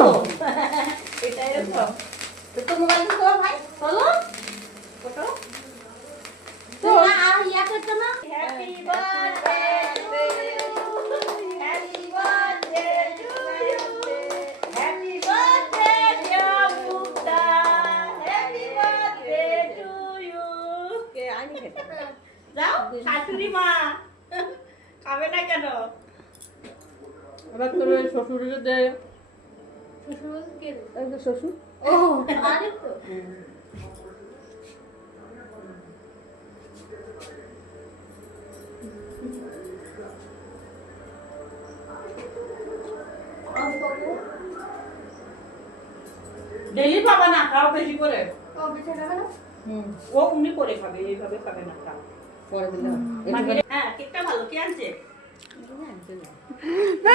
এটা এরকম তো মোবাইল তো ভাই চলো ফটো তো আর ইয়া করতে না happy birthday happy birthday to you happy birthday dear Mukta happy birthday to you কে আনি খেতে যাও শাশুড়ি মা খাবে না কেন আবার তোর শ্বশুরের দে শ্বশুর কে শ্বশুর ও আরে তো ডেলি পাবা না খাও বেশি করে ও বেঁচে যাবে না ও উনি করে খাবে এইভাবে খাবে না খাও পরে দিলে হ্যাঁ কেকটা ভালো কে আনছে না